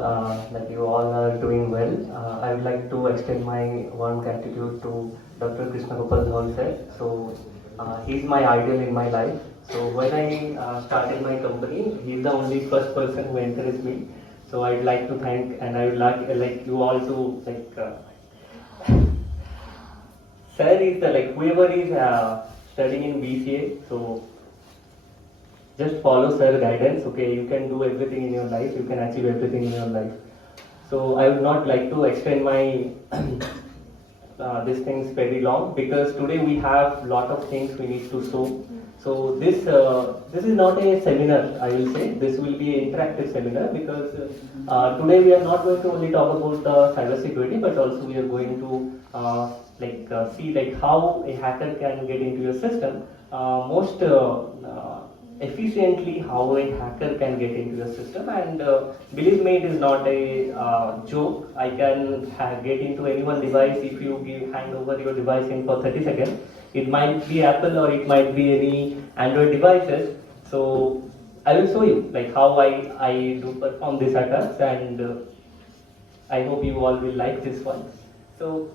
that you all are doing well. I would like to extend my warm gratitude to Dr. Krishna Gopal said. So he's my idol in my life. So when I started my company, he's the only first person who encouraged me. So I'd like to thank, and I would like you all to sir is the whoever is studying in BCA. So just follow sir guidance. Okay, you can do everything in your life. You can achieve everything in your life. So I would not like to extend my these things very long, because today we have lot of things we need to show. So this is not a seminar, I will say. This will be an interactive seminar, because today we are not going to only talk about cybersecurity, but also we are going to see how a hacker can get into your system most efficiently, how a hacker can get into your system. And believe me, it is not a joke. I can get into anyone's device if you hand over your device in for 30 seconds. It might be Apple or it might be any Android devices. So I will show you how I do perform these attacks, and I hope you all will like this one. So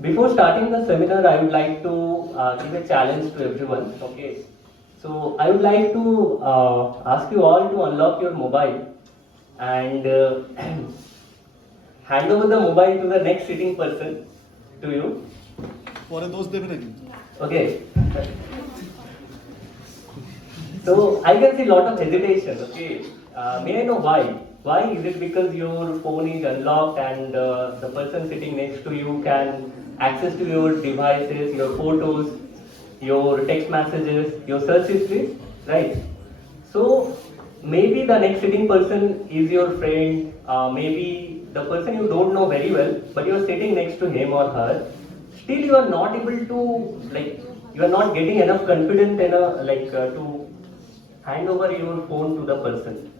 before starting the seminar, I would like to give a challenge to everyone. Okay. So I would like to ask you all to unlock your mobile and hand over the mobile to the next sitting person to you. Okay. So I can see a lot of hesitation. Okay. May I know why? Why is it because your phone is unlocked and the person sitting next to you can access to your devices, your photos, your text messages, your search history, right? So maybe the next sitting person is your friend, maybe the person you don't know very well, but you are sitting next to him or her. Still, you are not able to you are not getting enough confidence to hand over your phone to the person.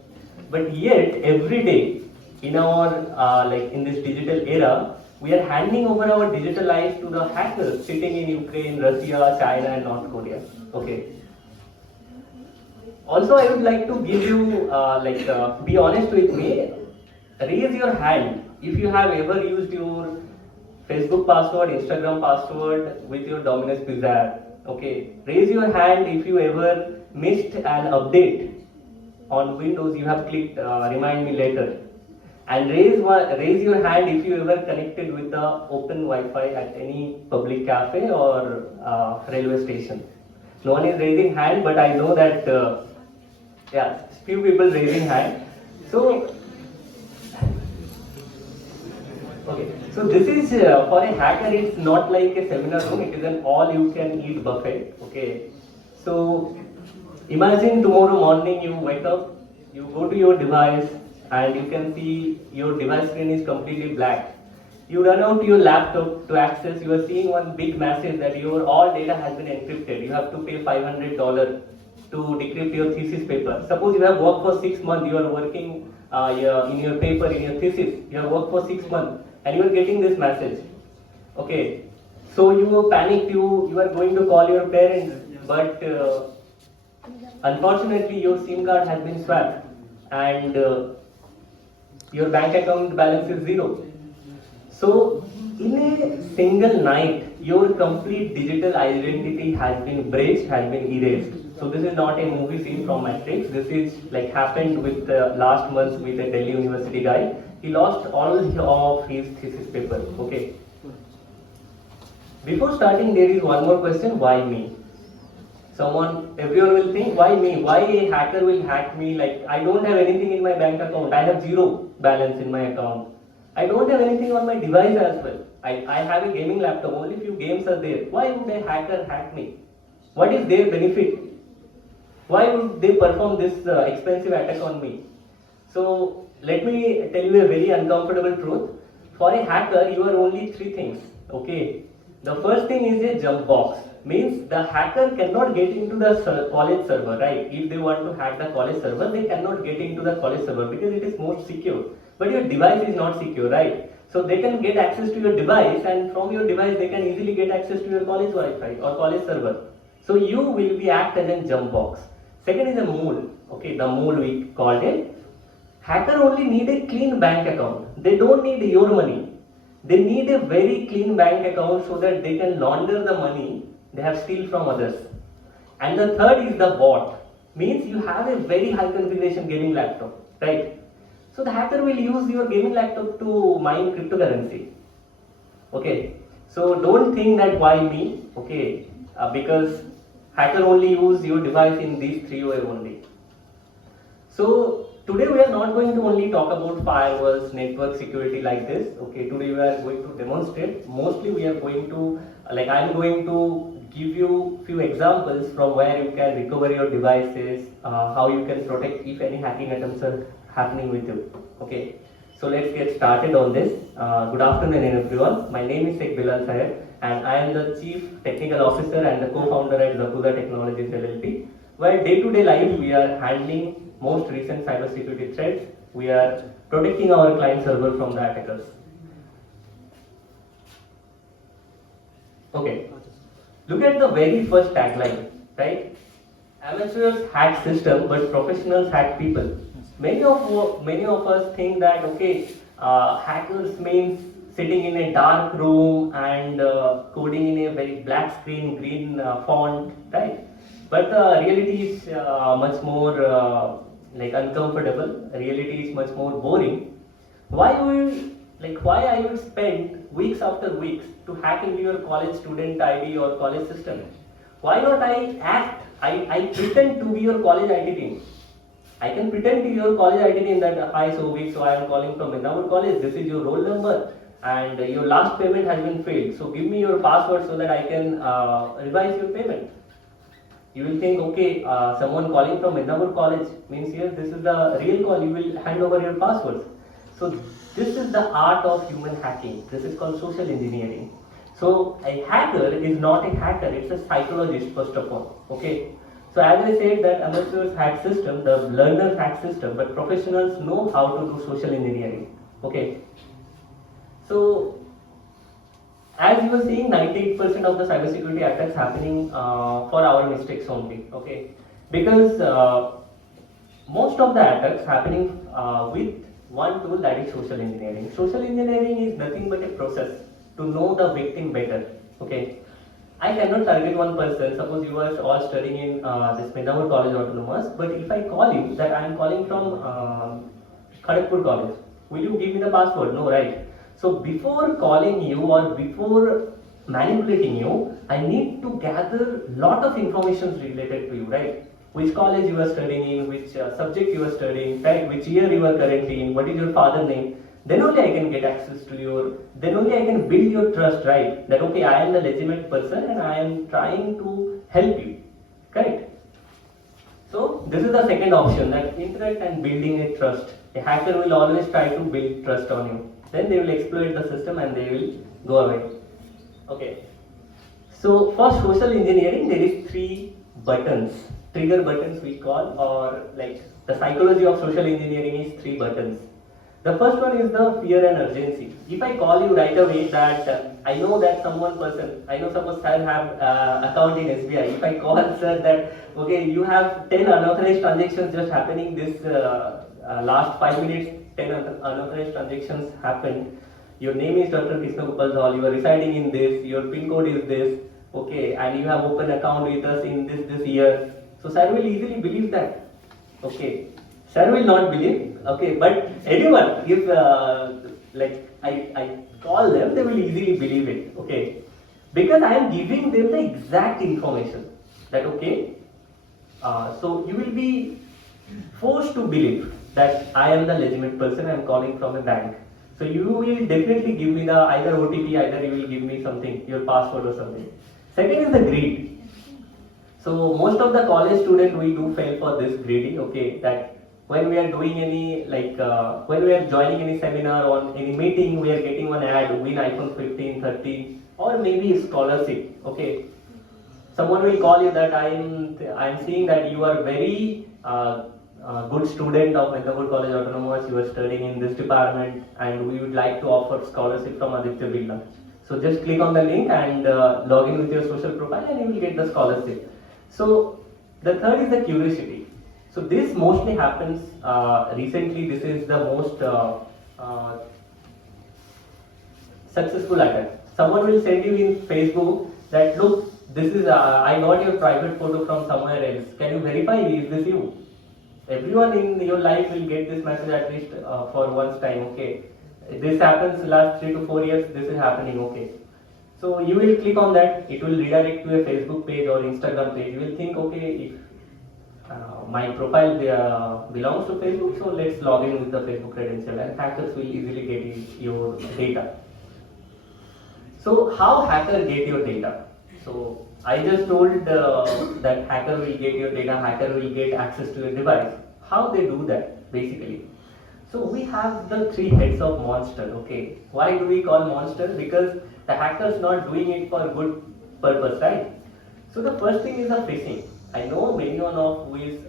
But yet, every day in our in this digital era, we are handing over our digital lives to the hackers sitting in Ukraine, Russia, China, and North Korea. Okay. Also, I would like to give you be honest with me. Raise your hand if you have ever used your Facebook password, Instagram password with your Domino's Pizza app. Okay. Raise your hand if you ever missed an update on Windows. You have clicked remind me later. And raise your hand if you ever connected with the open Wi-Fi at any public cafe or railway station. No one is raising hand, but I know that few people raising hand. So okay, so this is for a hacker. It's not like a seminar room. It is an all-you-can-eat buffet. Okay, so imagine tomorrow morning you wake up, you go to your device, and you can see your device screen is completely black. You run out to your laptop to access. You are seeing one big message that your all data has been encrypted. You have to pay $500 to decrypt your thesis paper. Suppose you have worked for 6 months. You are working in your paper, in your thesis. You have worked for 6 months, and you are getting this message. Okay, so you panicked. You are going to call your parents, but unfortunately your SIM card has been swapped, and your bank account balance is zero. So in a single night, your complete digital identity has been breached, has been erased. So this is not a movie scene from Matrix. This is happened with last month with a Delhi University guy. He lost all of his thesis paper. Okay. Before starting, there is one more question: why me? Everyone will think, why me? Why a hacker will hack me? I don't have anything in my bank account. I have zero balance in my account. I don't have anything on my device as well. I have a gaming laptop. Only few games are there. Why would a hacker hack me? What is their benefit? Why would they perform this expensive attack on me? So let me tell you a very uncomfortable truth. For a hacker, you are only three things. Okay. The first thing is a jump box. Means the hacker cannot get into the college server, right? If they want to hack the college server, they cannot get into the college server because it is most secure. But your device is not secure, right? So they can get access to your device, and from your device they can easily get access to your college Wi-Fi or college server. So you will be act as a jump box. Second is a mole. Okay, the mole we called it. Hacker only need a clean bank account. They don't need your money. They need a very clean bank account so that they can launder the money they have steal from others. And the third is the bot. Means you have a very high configuration gaming laptop, right? So the hacker will use your gaming laptop to mine cryptocurrency. Okay. So don't think that why me, okay? Because hacker only use your device in these three ways only. So today we are not going to only talk about firewalls, network security like this. Okay, today we are going to demonstrate. Mostly we are going to, like I'm going to give you few examples from where you can recover your devices, how you can protect if any hacking attempts are happening with you. Okay, so let's get started on this. Good afternoon everyone. My name is Sheikh Bilal Saheb and I am the Chief Technical Officer and the co-founder at Zapuza Technologies LLP, where day-to-day life we are handling most recent cybersecurity threats. We are protecting our client server from the attackers. Okay, look at the very first tagline, right? Amateurs hack system, but professionals hack people. Many of us think that okay, hackers means sitting in a dark room and coding in a very black screen, green font, right? But the reality is much more like uncomfortable. Reality is much more boring. Why I would spend weeks after weeks to hack into your college student ID or college system? Why not I pretend to be your college ID team. I can pretend to be your college ID team that hi so I am calling from Midnapore college. This is your roll number and your last payment has been failed. So give me your password so that I can revise your payment. You will think, okay, someone calling from Midnapore college means yes, this is the real call. You will hand over your passwords. So this is the art of human hacking. This is called social engineering. So a hacker is not a hacker, it's a psychologist first of all. Okay. So as I said that amateurs hack system, the learners hack system, but professionals know how to do social engineering. Okay. So as you were seeing, 98% of the cybersecurity attacks happening for our mistakes only. Okay. Because most of the attacks happening with one tool, that is social engineering. Social engineering is nothing but a process to know the victim better. Okay. I cannot target one person. Suppose you are all studying in this Midnapore College Autonomous, but if I call you that I am calling from Kharagpur College, will you give me the password? No, right? So before calling you or before manipulating you, I need to gather lot of information related to you, right? Which college you are studying in, which subject you are studying, right? Which year you are currently in, what is your father's name? Then only I can get access to your, then only I can build your trust, right? That okay, I am the legitimate person and I am trying to help you, correct? So this is the second option, that interact and building a trust. A hacker will always try to build trust on you. Then they will exploit the system and they will go away. Okay. So for social engineering, there is three buttons, trigger buttons we call, or like the psychology of social engineering is three buttons. The first one is the fear and urgency. If I call you right away that I know that I know suppose sir have account in SBI. If I call sir that okay, you have 10 unauthorized transactions just happening this last 5 minutes, 10 unauthorized transactions happened. Your name is Dr. Krishna Gopal Dhal, you are residing in this, your PIN code is this, okay, and you have opened account with us in this year. So sir will easily believe that. Okay. Sir will not believe, okay, but anyone, if like I call them, they will easily believe it, okay, because I am giving them the exact information that okay, so you will be forced to believe that I am the legitimate person, I am calling from a bank. So you will definitely give me the either OTP, either you will give me something, your password or something. Second is the greed. So most of the college students, we do fail for this greedy, okay, that when we are doing any when we are joining any seminar or any meeting, we are getting one ad, win iPhone 15, 30, or maybe a scholarship. Okay, someone will call you that I'm seeing that you are very good student of Midnapore College Autonomous. You are studying in this department, and we would like to offer scholarship from Aditya Birla. So just click on the link and log in with your social profile, and you will get the scholarship. So the third is the curiosity. So this mostly happens recently. This is the most uh, successful attack. Someone will send you in Facebook that look, this is I got your private photo from somewhere else. Can you verify? Is this you? Everyone in your life will get this message at least for once time. Okay, this happens last 3 to 4 years. This is happening. Okay, so you will click on that. It will redirect to a Facebook page or Instagram page. You will think, okay, if my profile belongs to Facebook, so let's log in with the Facebook credential, and hackers will easily get your data. So how hacker get your data? So I just told that hacker will get your data, hacker will get access to your device. How they do that basically? So we have the three heads of monster. Okay, why do we call monster? Because the hacker's not doing it for good purpose, right? So the first thing is the phishing. I know many one of who is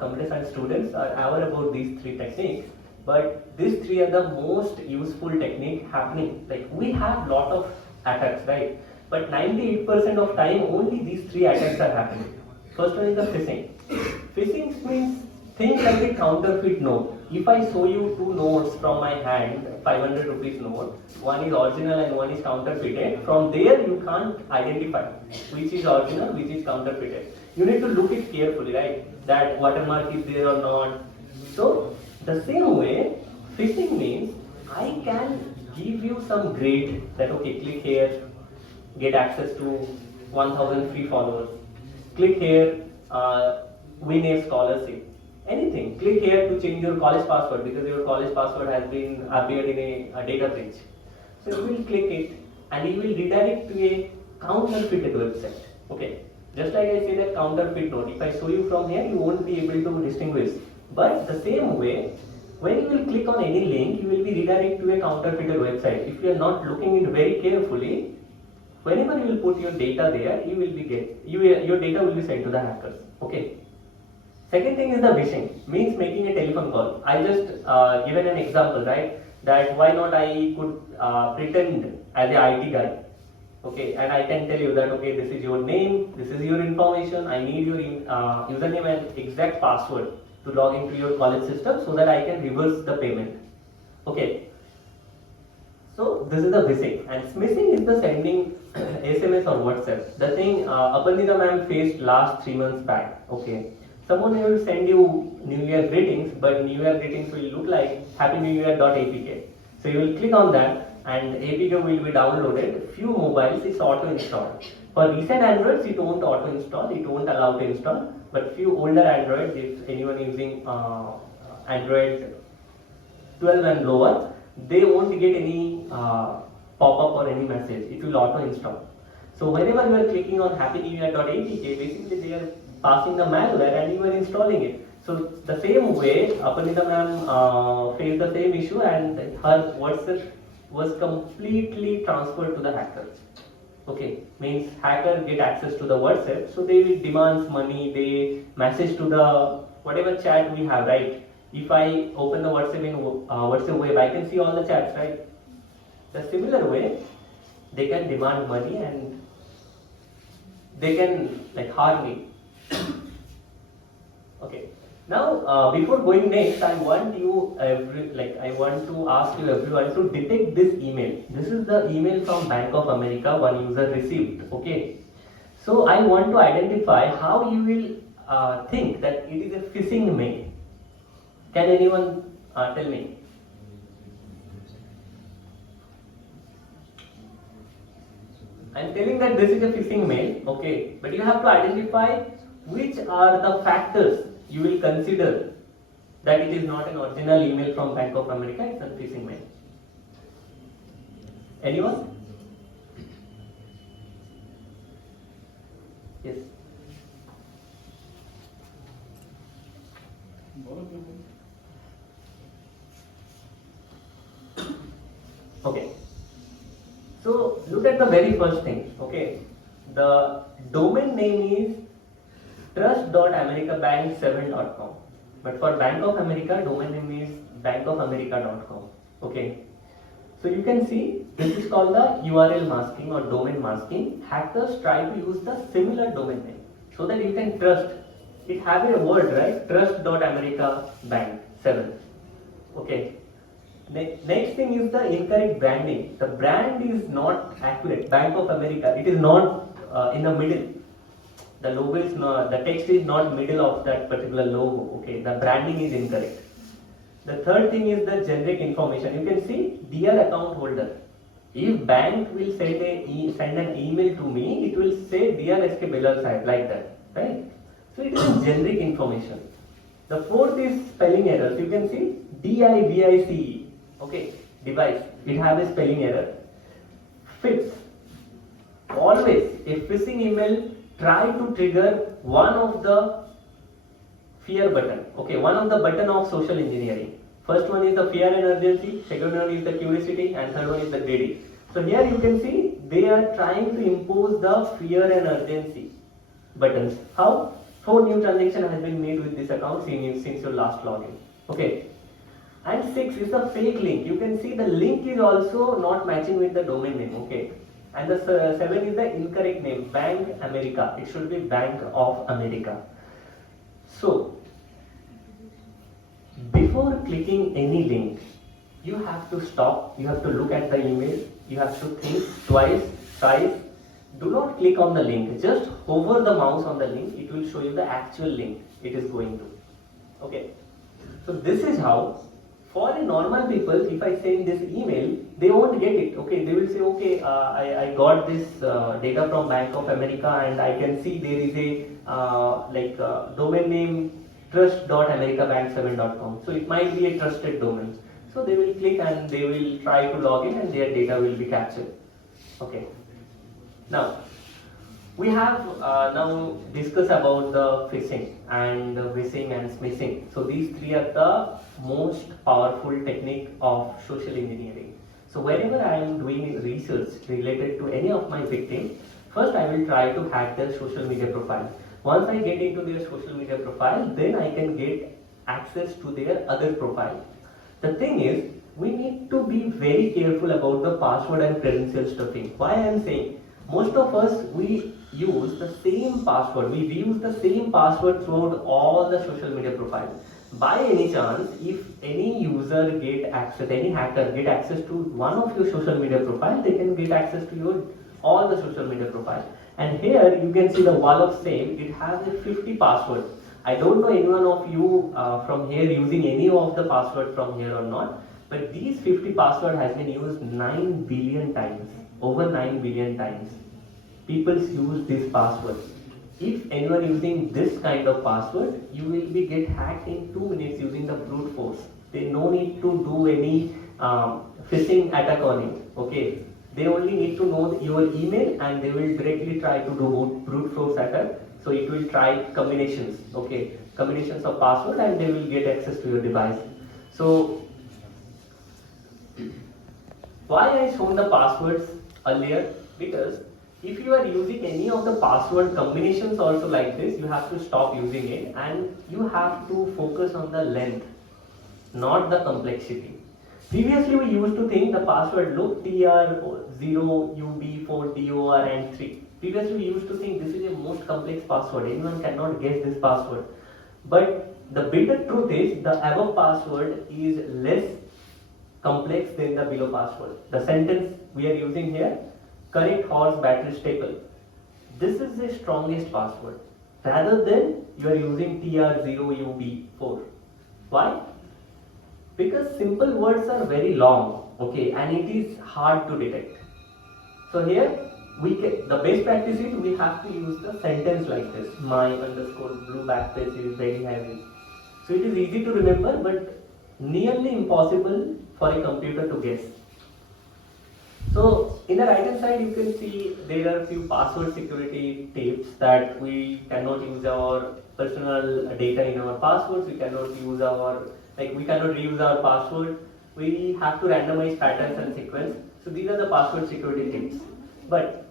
computer science students are aware about these three techniques, but these three are the most useful technique happening. Like we have lot of attacks, right? But 98% of time only these three attacks are happening. First one is the phishing. Phishing means think like a counterfeit note. If I show you two notes from my hand, 500 rupees note, one is original and one is counterfeited, from there you can't identify which is original, which is counterfeited. You need to look it carefully, right? That watermark is there or not. So the same way, phishing means I can give you some grade that okay, click here, get access to 1000 free followers. Click here, win a scholarship. Anything. Click here to change your college password because your college password has been appeared in a data breach. So you will click it and it will redirect to a counterfeited website. Okay. Just like I say that counterfeit note, if I show you from here, you won't be able to distinguish. But the same way, when you will click on any link, you will be redirected to a counterfeited website. If you are not looking it very carefully, whenever you will put your data there, you will be your data will be sent to the hackers. Okay. Second thing is the phishing, means making a telephone call. I just given an example, right? That why not I could pretend as a IT guy. Okay, and I can tell you that okay, this is your name, this is your information. I need your username and exact password to log into your college system so that I can reverse the payment. Okay. So this is the phishing, and smishing is the sending SMS or WhatsApp. The thing Aparnita ma'am faced last 3 months back. Okay, someone will send you New Year greetings, but New Year greetings will look like Happy New Year.apk. So you will click on that, and APK will be downloaded. Few mobiles it's auto installed. For recent Androids it won't auto install, it won't allow to install. But few older Androids, if anyone using Android 12 and lower, they won't get any pop-up or any message. It will auto install. So whenever you are clicking on happynewyar.apk, basically they are passing the malware and you are installing it. So the same way, Aparnita ma'am faced the same issue, and her WhatsApp was completely transferred to the hacker. Okay, means hacker get access to the WhatsApp, so they will demand money. They message to the whatever chat we have, right? If I open the WhatsApp in WhatsApp web, I can see all the chats, right? The similar way, they can demand money and they can like harm me. Okay. Now, before going next, I want to ask you everyone to detect this email. This is the email from Bank of America one user received. Okay. So I want to identify how you will think that it is a phishing mail. Can anyone tell me? I'm telling that this is a phishing mail, okay, but you have to identify which are the factors you will consider that it is not an original email from Bank of America, it's a phishing mail. Anyone? Yes. Okay. So look at the very first thing. Okay. The domain name is trust.americabank7.com. But for Bank of America, domain name is bankofamerica.com. Okay. So you can see this is called the URL masking or domain masking. Hackers try to use the similar domain name so that you can trust it have a word, right? Trust.America Bank 7. Okay. Next thing is the incorrect branding. The brand is not accurate. Bank of America, it is not in the middle. The logo is not, the text is not middle of that particular logo. Okay, the branding is incorrect. The third thing is the generic information. You can see, dear account holder. If bank will send an email to me, it will say dear SK Belal Sahib, like that, right? So it is generic information. The fourth is spelling errors. You can see DIVICE. Okay, device. It have a spelling error. Fifth, always a phishing email try to trigger one of the fear button. Okay, one of the button of social engineering. First one is the fear and urgency, second one is the curiosity, and third one is the greedy. So here you can see they are trying to impose the fear and urgency buttons. How? 4 new transactions has been made with this account since your last login. Okay. And 6 is the fake link. You can see the link is also not matching with the domain name. Okay. And the 7 is the incorrect name, Bank America. It should be Bank of America. So, before clicking any link, you have to stop, you have to look at the email, you have to think twice, thrice. Do not click on the link, just hover the mouse on the link, it will show you the actual link it is going to. Okay, so this is how, for a normal people, if I send this email, they won't get it. Okay, they will say, okay, I got this data from Bank of America and I can see there is a domain name trust.americabank7.com. So it might be a trusted domain. So they will click and they will try to log in and their data will be captured. Okay. Now, we have now discussed about the phishing and smishing. So these three are the most powerful technique of social engineering. So whenever I am doing research related to any of my victims, first I will try to hack their social media profile. Once I get into their social media profile, then I can get access to their other profile. The thing is, we need to be very careful about the password and credential stuffing. Why I am saying, most of us, we use the same password. We use the same password throughout all the social media profiles. By any chance, if any user get access, any hacker get access to one of your social media profile, they can get access to your all the social media profile. And here you can see the wall of shame. It has a 50 password. I don't know anyone of you from here using any of the password from here or not, but these 50 password has been used 9 billion times, over 9 billion times. People use this password. If anyone using this kind of password, you will be get hacked in 2 minutes using the brute force. They no need to do any phishing attack on it. Okay, they only need to know your email and they will directly try to do brute force attack. So it will try combinations. Okay, combinations of password and they will get access to your device. So why I shown the passwords earlier? Because if you are using any of the password combinations also like this, you have to stop using it and you have to focus on the length, not the complexity. Previously we used to think the password look TR0, UB4, DOR and 3. Previously we used to think this is a most complex password, anyone cannot guess this password. But the bitter truth is the above password is less complex than the below password. The sentence we are using here, correct horse battery staple. This is the strongest password rather than you are using TR0UB4. Why? Because simple words are very long, okay, and it is hard to detect. So here the best practice is we have to use the sentence like this. My underscore blue backpage is very heavy. So it is easy to remember but nearly impossible for a computer to guess. So in the right hand side you can see there are few password security tips that we cannot use our personal data in our passwords, we cannot reuse our password, we have to randomize patterns and sequence. So these are the password security tips. But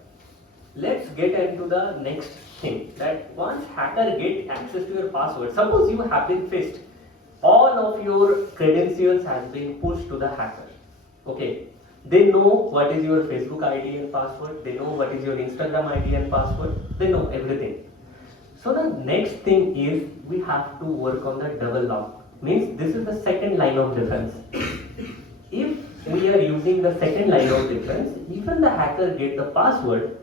let's get into the next thing, that once hacker get access to your password, suppose you have been phished, all of your credentials has been pushed to the hacker. Okay. They know what is your Facebook ID and password, they know what is your Instagram ID and password, they know everything. So the next thing is we have to work on the double lock. Means this is the second line of defense. If we are using the second line of defense, even the hacker get the password,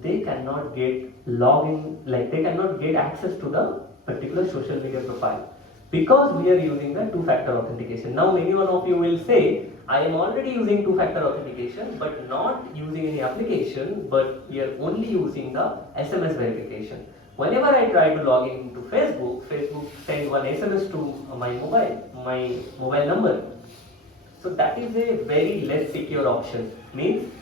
they cannot get login, like they cannot get access to the particular social media profile because we are using the two-factor authentication. Now many one of you will say, I am already using two-factor authentication but not using any application, but we are only using the SMS verification. Whenever I try to log into Facebook, Facebook sends one SMS to my mobile number. So that is a very less secure option. Means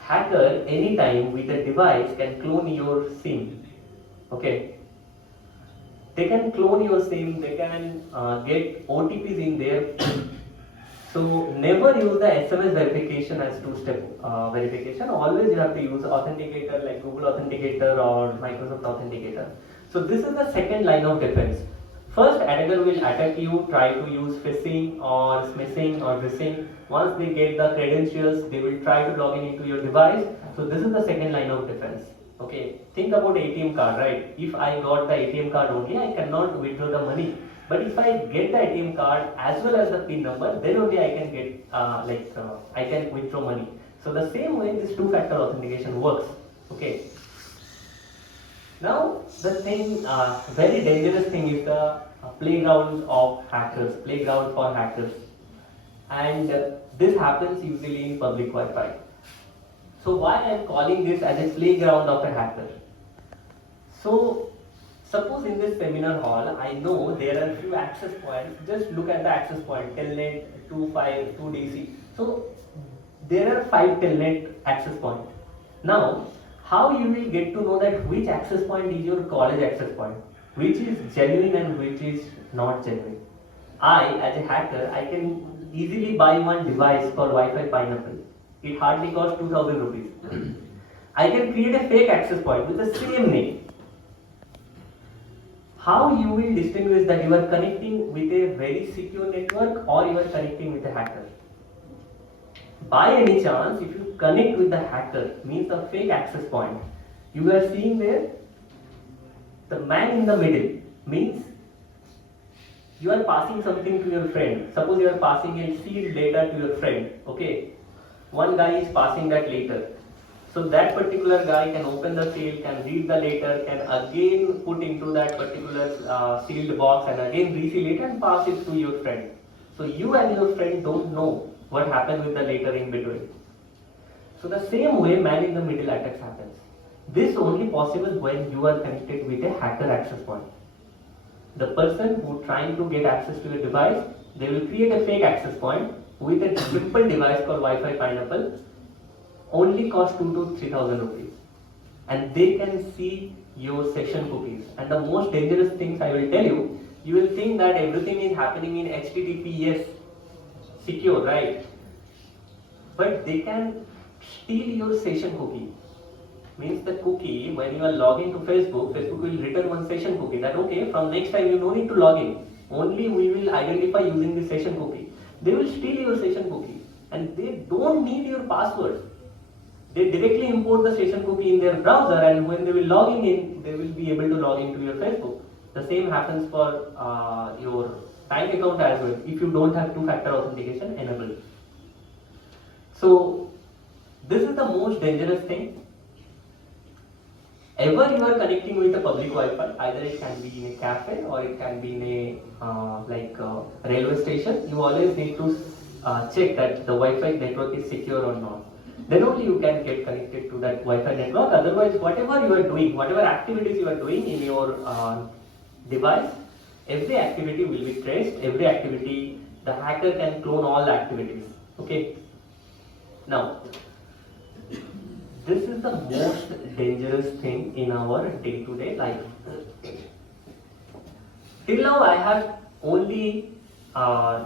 hacker anytime with a device can clone your SIM. Okay. They can clone your SIM, they can get OTPs in there. So never use the SMS verification as two-step verification. Always you have to use authenticator like Google Authenticator or Microsoft Authenticator. So this is the second line of defense. First, attacker will attack you, try to use phishing or smishing or phishing. Once they get the credentials, they will try to log in into your device. So this is the second line of defense. Okay, think about ATM card, right? If I got the ATM card only, I cannot withdraw the money. But if I get the ATM card as well as the PIN number, then only I can get I can withdraw money. So the same way this two-factor authentication works. Okay. Now the thing, very dangerous thing is the playground of hackers, playground for hackers, and this happens usually in public Wi-Fi. So why I am calling this as a playground of a hacker? So suppose in this seminar hall, I know there are few access points. Just look at the access point: telnet, 2.5, 2DC. So there are 5 telnet access points. Now, how you will get to know that which access point is your college access point, which is genuine and which is not genuine? I, as a hacker, I can easily buy one device for Wi-Fi Pineapple. It hardly costs 2000 rupees. I can create a fake access point with the same name. How you will distinguish that you are connecting with a very secure network or you are connecting with a hacker? By any chance, if you connect with the hacker, means the fake access point, you are seeing there the man in the middle, means you are passing something to your friend. Suppose you are passing a sealed letter to your friend. Okay, one guy is passing that letter. So that particular guy can open the seal, can read the letter, can again put into that particular sealed box and again reseal it and pass it to your friend. So you and your friend don't know what happened with the letter in between. So the same way man in the middle attacks happens. This only possible when you are connected with a hacker access point. The person who trying to get access to your device, they will create a fake access point with a simple device called Wi-Fi Pineapple, only cost 2,000 to 3,000 rupees, and they can see your session cookies. And the most dangerous things I will tell you, you will think that everything is happening in HTTPS secure, right? But they can steal your session cookie. Means the cookie, when you are logging to Facebook, Facebook will return one session cookie that okay, from next time you no need to log in. Only we will identify using the session cookie. They will steal your session cookie and they don't need your password. They directly import the session cookie in their browser, and when they will log in, they will be able to log into your Facebook. The same happens for your bank account as well if you don't have two-factor authentication enabled. So this is the most dangerous thing. Ever you are connecting with a public Wi-Fi, either it can be in a cafe or it can be in a railway station, you always need to check that the Wi-Fi network is secure or not. Then only you can get connected to that Wi-Fi network. Otherwise, whatever you are doing, whatever activities you are doing in your device, every activity will be traced. Every activity, the hacker can clone all the activities. Okay. Now, this is the most dangerous thing in our day-to-day life. Till now, I have only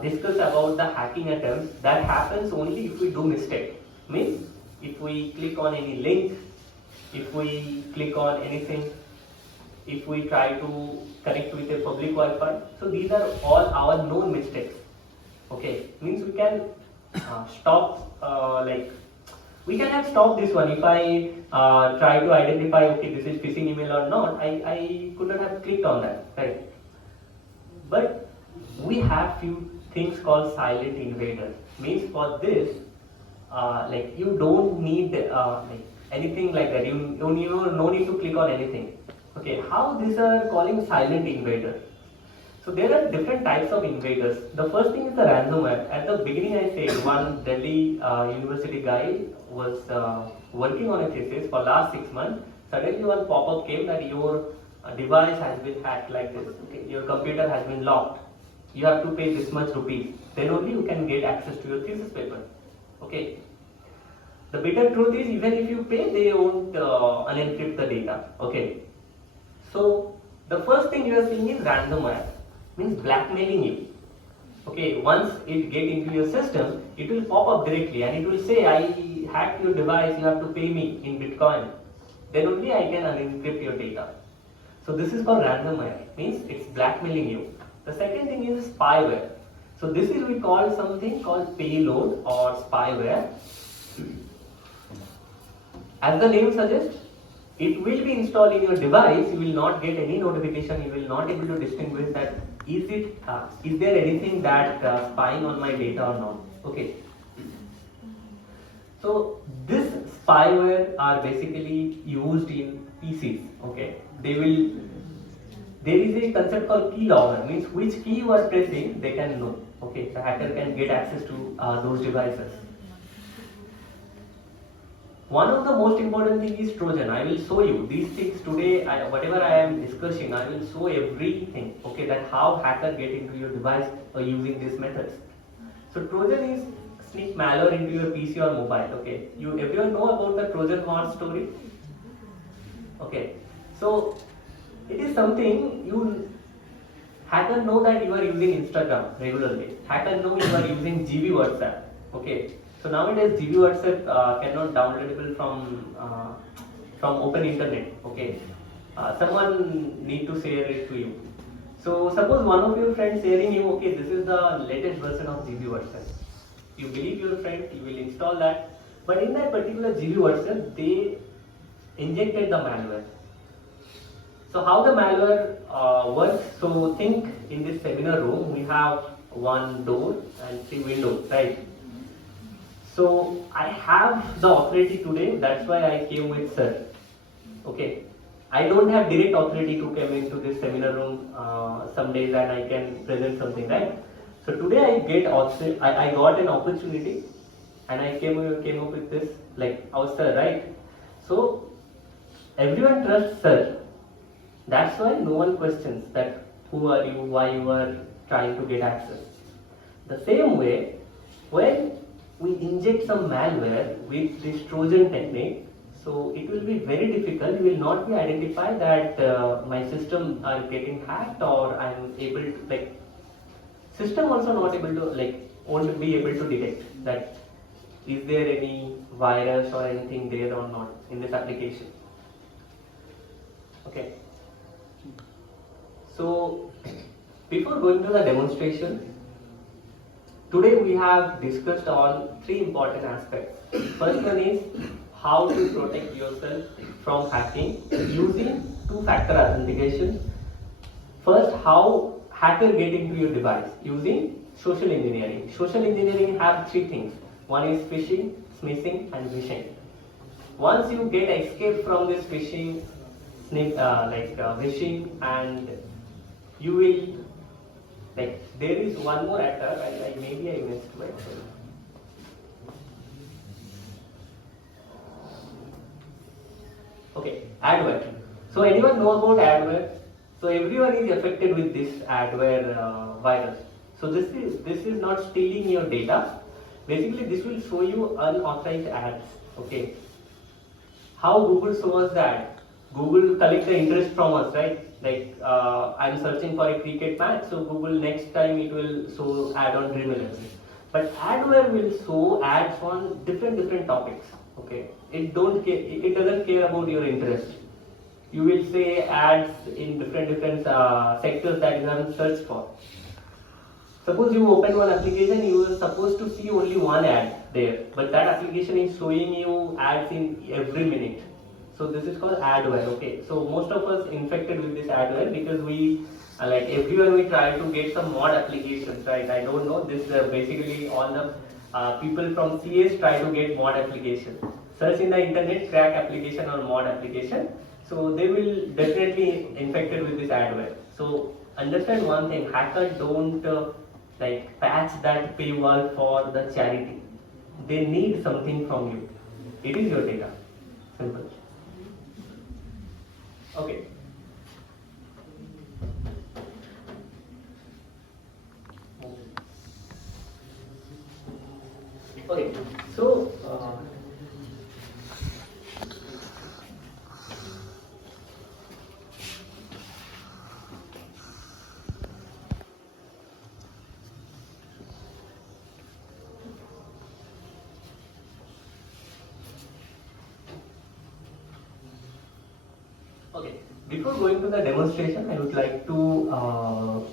discussed about the hacking attempts that happens only if we do mistake. Means if we click on any link, if we click on anything, if we try to connect with a public Wi-Fi. So these are all our known mistakes. Okay, means we can stop We can have stopped this one. If I try to identify, okay, this is phishing email or not, I could not have clicked on that, right? But we have few things called silent invaders. Means for this, like you don't need like anything like that. You don't even no need to click on anything. Okay, how these are calling silent invaders? So there are different types of invaders. The first thing is the ransomware. At the beginning, I said one Delhi university guy was working on a thesis for last 6 months. Suddenly, one pop-up came that your device has been hacked like this. Okay, your computer has been locked. You have to pay this much rupees. Then only you can get access to your thesis paper. Okay. The bitter truth is, even if you pay, they won't unencrypt the data. Okay. So the first thing you are seeing is ransomware, means blackmailing you. Okay, once it get into your system, it will pop up directly and it will say, I hacked your device, you have to pay me in Bitcoin. Then only I can unencrypt your data. So this is called ransomware, means it's blackmailing you. The second thing is spyware. So this is we call something called payload or spyware. As the name suggests, it will be installed in your device. You will not get any notification. You will not able to distinguish that is there anything that spying on my data or not. Okay. So this spyware are basically used in PCs. Okay. There is a concept called keylogger, means which key you are pressing, they can know. Okay. The hacker can get access to those devices. One of the most important thing is Trojan. I will show you these things today. Whatever I am discussing, I will show everything. Okay, that how hacker get into your device using these methods. So Trojan is sneak malware into your PC or mobile. Okay, everyone know about the Trojan horse story. Okay, so it is something you hacker know that you are using Instagram regularly. Hacker know you are using GB WhatsApp. Okay. So nowadays GB WhatsApp cannot downloadable from open internet. Okay, someone need to share it to you. So suppose one of your friends sharing you, okay, this is the latest version of GB WhatsApp. You believe your friend, you will install that. But in that particular GB WhatsApp, they injected the malware. So how the malware works? So think in this seminar room we have one door and 3 windows, right? So I have the authority today, that's why I came with sir. Okay, I don't have direct authority to come into this seminar room some days and I can present something, right? So today I got an opportunity and I came up with this, like our sir, right? So everyone trusts sir. That's why no one questions that who are you, why you are trying to get access. The same way, when we inject some malware with this Trojan technique, so it will be very difficult. You will not be identified that my system are getting hacked or I am able to, like, system also not able to, like, won't be able to detect that is there any virus or anything there or not in this application. Okay. So before going to the demonstration, today we have discussed on 3 important aspects. First one is how to protect yourself from hacking using 2-factor authentication. First, how hacker get into your device using social engineering. Social engineering have 3 things. One is phishing, smishing and vishing. Once you get escape from this phishing, vishing, and you will, like, there is one more attack, maybe I missed myself. Okay, adware. So anyone know about adware? So everyone is affected with this adware virus. So this is not stealing your data. Basically, this will show you unauthorized ads. Okay. How Google shows that? Google collect the interest from us, right? Like I'm searching for a cricket match, so Google next time it will show ad on Dream 11. But adware will show ads on different topics. Okay, it doesn't care about your interest. You will say ads in different sectors that you haven't searched for. Suppose you open one application, you are supposed to see only one ad there, but that application is showing you ads in every minute. So this is called adware. Okay, so most of us infected with this adware because we like everyone we try to get some mod applications, right? I don't know this. Basically, all the people from CS try to get mod application. Search in the internet, crack application or mod application. So they will definitely infected with this adware. So understand one thing: hackers don't like patch that paywall for the charity. They need something from you. It is your data. Simple. Okay. Okay. So. Okay, before going to the demonstration, I would like to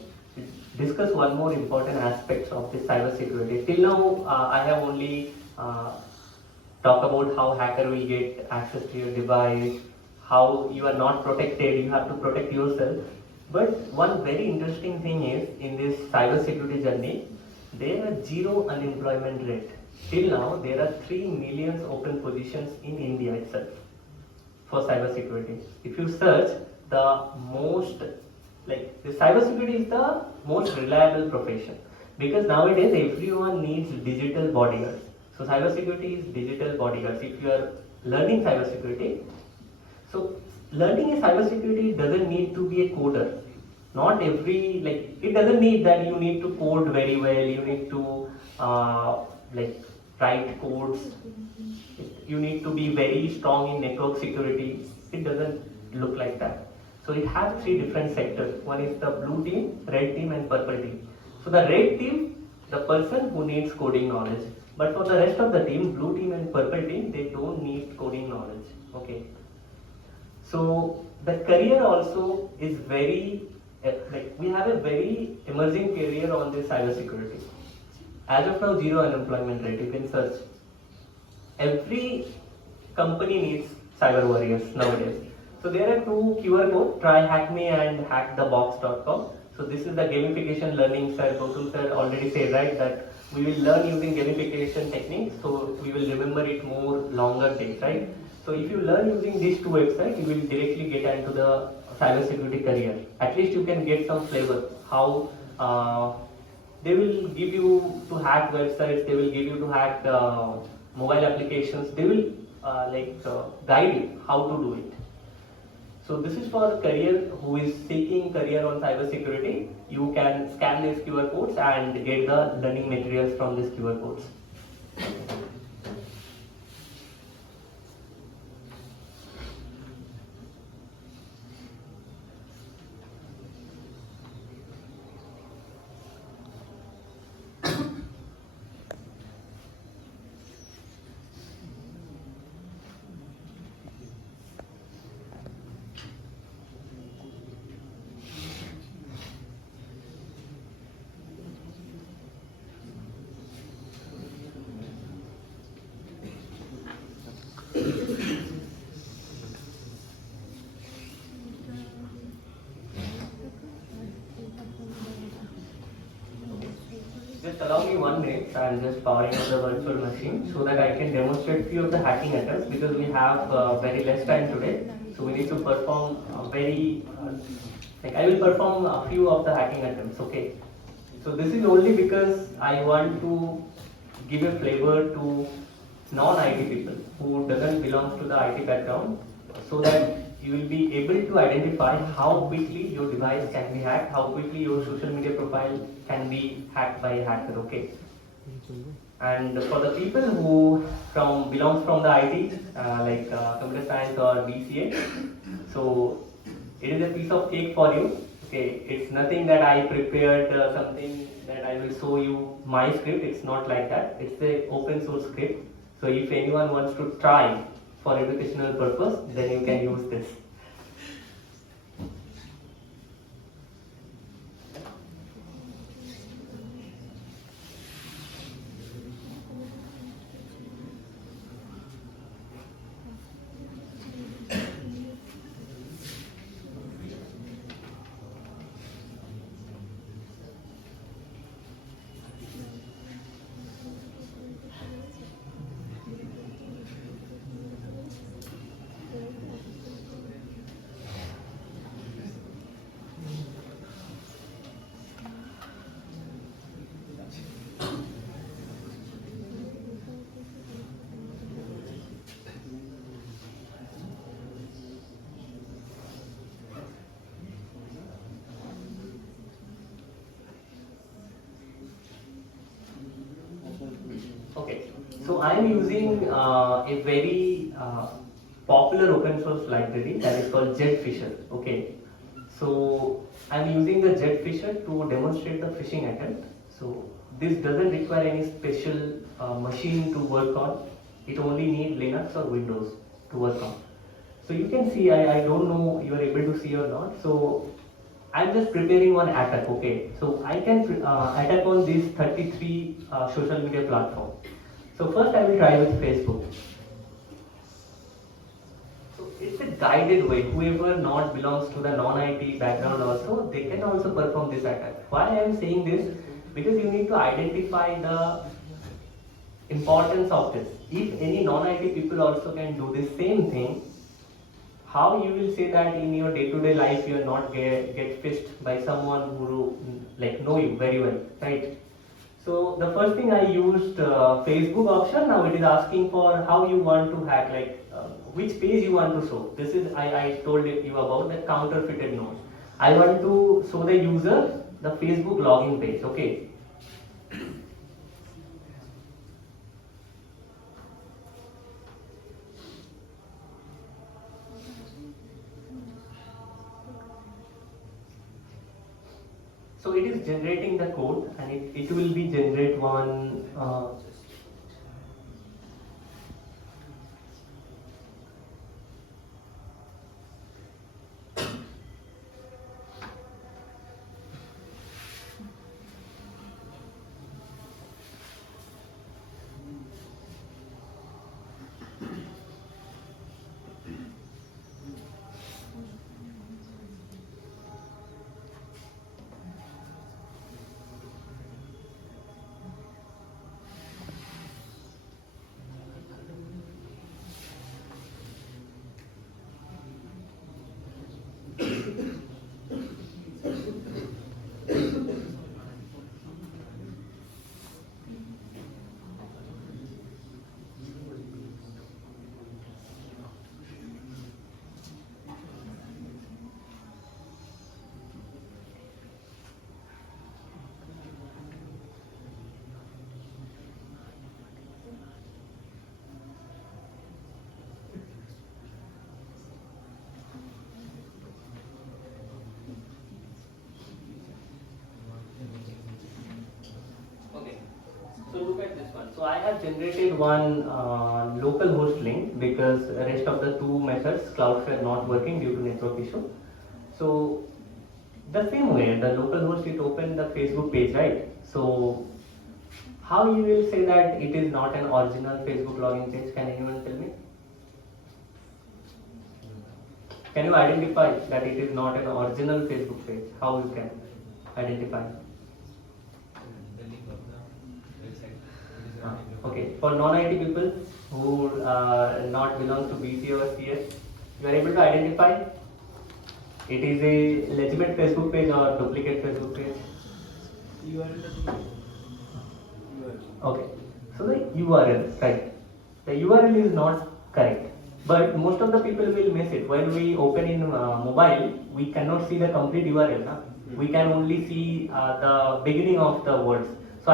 discuss one more important aspect of this cyber security. Till now, I have only talked about how hacker will get access to your device, how you are not protected, you have to protect yourself. But one very interesting thing is in this cyber security journey, there are zero unemployment rate. Till now, there are 3 million open positions in India itself for cybersecurity. If you search the most, like the cybersecurity is the most reliable profession because nowadays everyone needs digital bodyguards. So cybersecurity is digital bodyguards. If you are learning cybersecurity, so learning a cybersecurity doesn't need to be a coder. Not every like it doesn't need that you need to code very well. You need to like write codes. You need to be very strong in network security. It doesn't look like that. So it has 3 different sectors. One is the blue team, red team, and purple team. So the red team, the person who needs coding knowledge. But for the rest of the team, blue team and purple team, they don't need coding knowledge. Okay. So the career also is very like we have a very emerging career on this cybersecurity. As of now, zero unemployment rate. You can search. Every company needs cyber warriors nowadays. So there are 2 QR codes, try hack me and hackthebox.com. So this is the gamification learning sir. Gautam sir already said right that we will learn using gamification techniques. So we will remember it more longer days, right? So if you learn using these 2 websites, you will directly get into the cybersecurity career. At least you can get some flavor how they will give you to hack websites. They will give you to hack mobile applications. They will guide you how to do it. So this is for a career who is seeking career on cybersecurity. You can scan these QR codes and get the learning materials from these QR codes. Just allow me 1 minute. I'm just powering up the virtual machine so that I can demonstrate few of the hacking attempts because we have very less time today. So we need to perform I will perform a few of the hacking attempts. Okay. So this is only because I want to give a flavor to non-IT people who doesn't belong to the IT background, so that you will be able to identify how quickly your device can be hacked, how quickly your social media profile can be hacked by a hacker. Okay. And for the people who belongs from the IT, computer science or BCA, so it is a piece of cake for you. Okay, it's nothing that I prepared something that I will show you my script. It's not like that. It's a open source script. So if anyone wants to try for educational purpose, then you can use this. So I am using a very popular open source library that is called Jetfisher. Okay, so I'm using the Jetfisher to demonstrate the phishing attempt. So this doesn't require any special machine to work on. It only needs Linux or Windows to work on. So you can see, I don't know you are able to see or not. So I'm just preparing one attack. Okay, so I can attack on these 33 social media platforms. So first I will try with Facebook. So it's a guided way. Whoever not belongs to the non-IT background also, they can also perform this attack. Why I am saying this? Because you need to identify the importance of this. If any non-IT people also can do the same thing, how you will say that in your day-to-day life you are not get fished by someone who like know you very well, right? So the first thing I used Facebook option. Now it is asking for how you want to hack, like which page you want to show. This is I told you about the counterfeited nodes. I want to show the user the Facebook login page. Okay. So it is generating the code, and it will be generate one. Okay, so look at this one. So I have generated one local host link because the rest of the two methods Cloudflare not working due to network issue. So the same way, the local host it opened the Facebook page, right? So how you will say that it is not an original Facebook login page? Can anyone tell me? Can you identify that it is not an original Facebook page? How you can identify? Okay, for non-IT people who not belong to BC or CS, you are able to identify it is a legitimate Facebook page or duplicate Facebook page. Okay, so the URL, right? The URL is not correct, but most of the people will miss it. When we open in mobile, we cannot see the complete URL. Na? We can only see the beginning of the words. So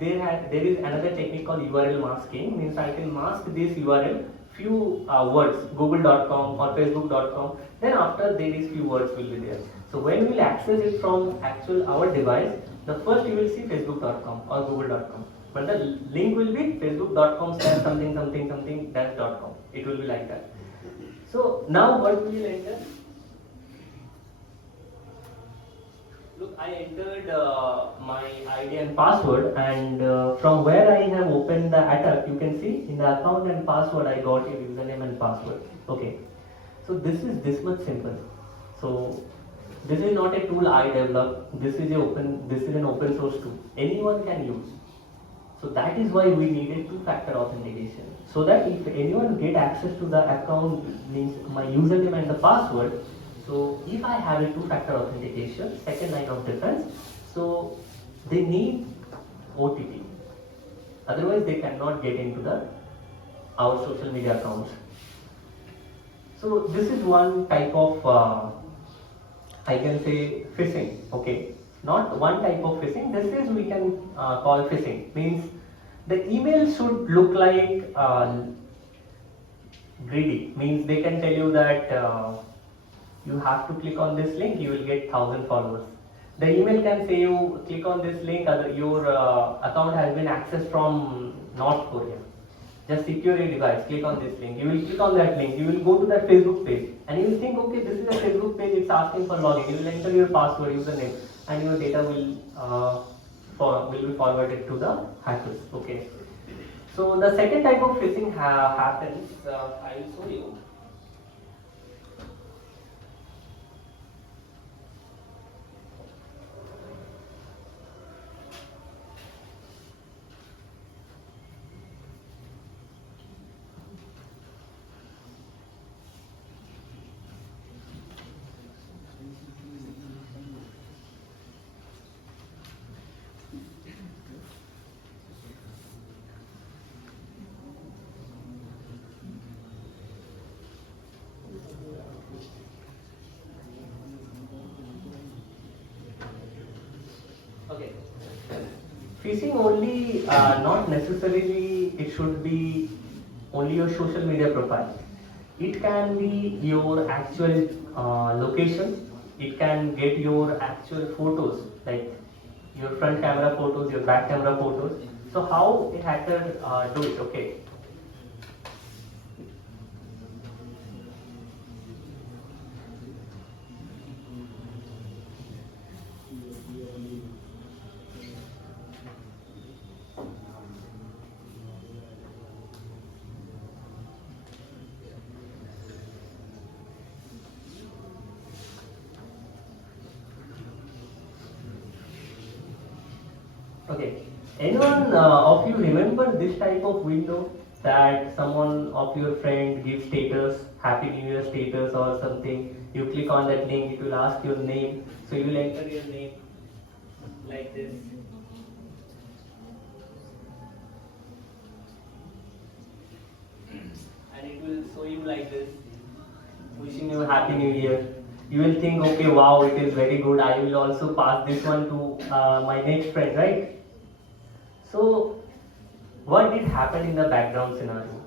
there is another technique called URL masking. Means I can mask this URL few words, google.com or facebook.com. Then after there is few words will be there. So when we will access it from actual our device, the first you will see facebook.com or google.com. But the link will be facebook.com/something something something dash.com. It will be like that. So now what we will enter? Look, I entered my ID and password, and from where I have opened the attack, you can see in the account and password I got a username and password. Okay, so this is this much simple. So this is not a tool I developed. This is an open source tool. Anyone can use. So that is why we needed two-factor authentication. So that if anyone get access to the account, means my username and the password. So if I have a two-factor authentication, second line of defense, so they need OTP. Otherwise, they cannot get into our social media accounts. So this is one type of, I can say, phishing. Okay, not one type of phishing. This is we can call phishing. Means The email should look like greedy, means they can tell you that you have to click on this link, you will get 1,000 followers. The email can say you click on this link, your account has been accessed from North Korea. Just secure your device, click on this link. You will click on that link, you will go to that Facebook page and you will think, okay, this is a Facebook page, it's asking for login. You will enter your password, username, and your data will be forwarded to the hackers. Okay. So the second type of phishing happens, I will show you. Okay. Phishing only, not necessarily it should be only your social media profile. It can be your actual location. It can get your actual photos, like your front camera photos, your back camera photos. So how a hacker do it? Okay. Okay. Anyone of you remember this type of window that someone of your friend gives status, Happy New Year status or something? You click on that link, it will ask your name, so you will enter your name like this. And it will show you like this, wishing you Happy New Year. You will think, okay, wow, it is very good. I will also pass this one to my next friend, right? So, what did happen in the background scenario?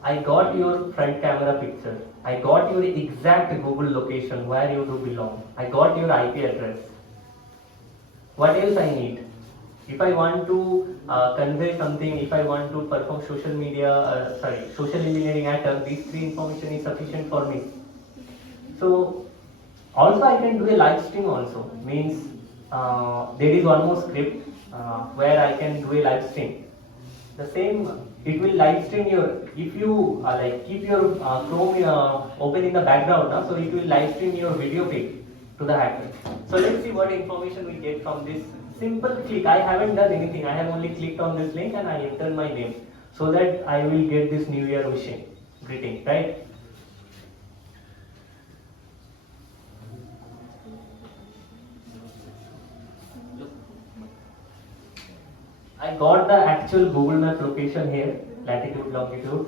I got your front camera picture. I got your exact Google location where you do belong. I got your IP address. What else I need? If I want to convey something, if I want to perform social engineering attack, these three information is sufficient for me. So also I can do a live stream also, means there is one more script where I can do a live stream. The same, it will live stream your, if you like keep your Chrome open in the background, so it will live stream your video feed to the hacker. So let's see what information we get from this simple click. I haven't done anything, I have only clicked on this link and I entered my name so that I will get this New Year wishing, greeting, right? I got the actual Google Map location here, latitude, longitude.